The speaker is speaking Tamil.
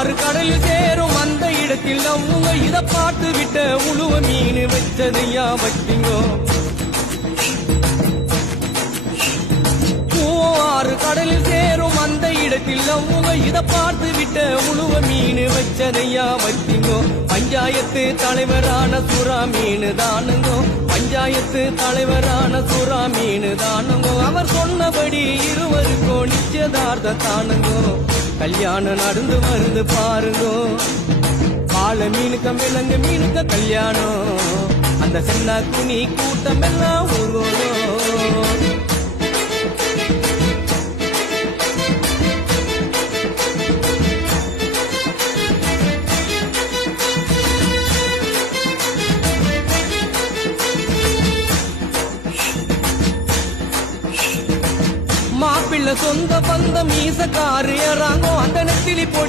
ஆறு கடலில் சேரும் அந்த இடத்தில் அவங்க இத பார்த்து விட்ட உழுவ மீன் வச்சதையா வச்சிங்கோ ஆறு கடலில் சேரும் அந்த இடத்தில் அவங்க இத பார்த்து விட்ட உழுவ மீன் வச்சதையா வச்சிங்கோ பஞ்சாயத்து தலைவரான சுறா மீன் தானுங்கோ பஞ்சாயத்து தலைவரான சுறா மீன் தானுங்கோ அவர் சொன்னபடி இருவருக்கோ நிச்சயதார்த்த தானுங்கோ கல்யாணம் நடந்து வருது பாருங்கோ பால மீனுக்க மிளங்க மீனுக்க கல்யாணம் அந்த சென்னா குனி கூட்டம் எல்லாம் ஊர்வலம் மாப்பிள்ள சொந்த பந்தம் மீசக்காரு ஏறாங்கோ அந்த நெத்திலி பொடி